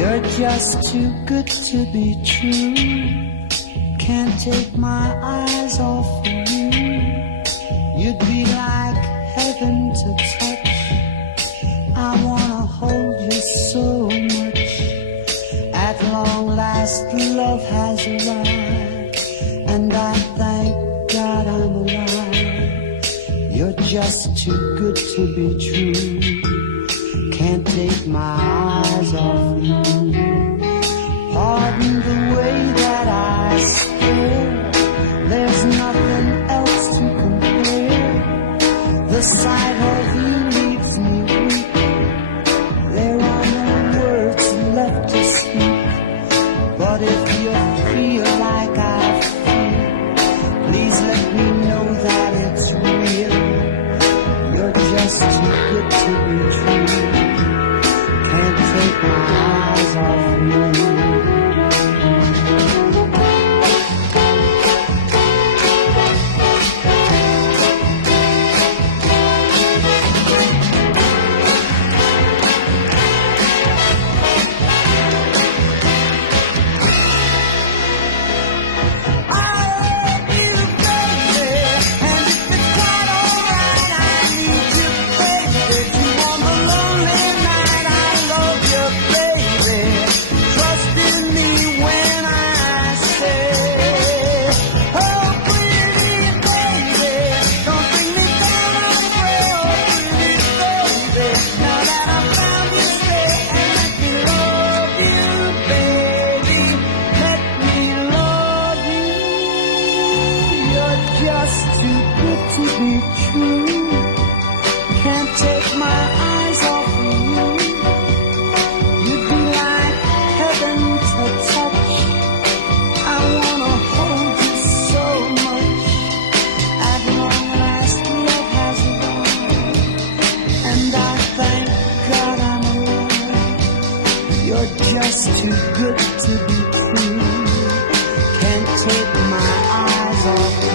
You're just too good to be true. Can't take my eyes off of you. You'd be like heaven to touch. I wanna hold you so much. At long last love has arrived, and I thank God I'm alive. You're just too good to be true. Can't take my eyes off you. Pardon the way that I stare. There's nothing else to compare. The sight of you leaves me weak. There are no words left to speak. But if you feel like I feel, please let me know that it's real. You're just too good to be true. Can't take my eyes off you. Just too good to be true. Can't take my eyes off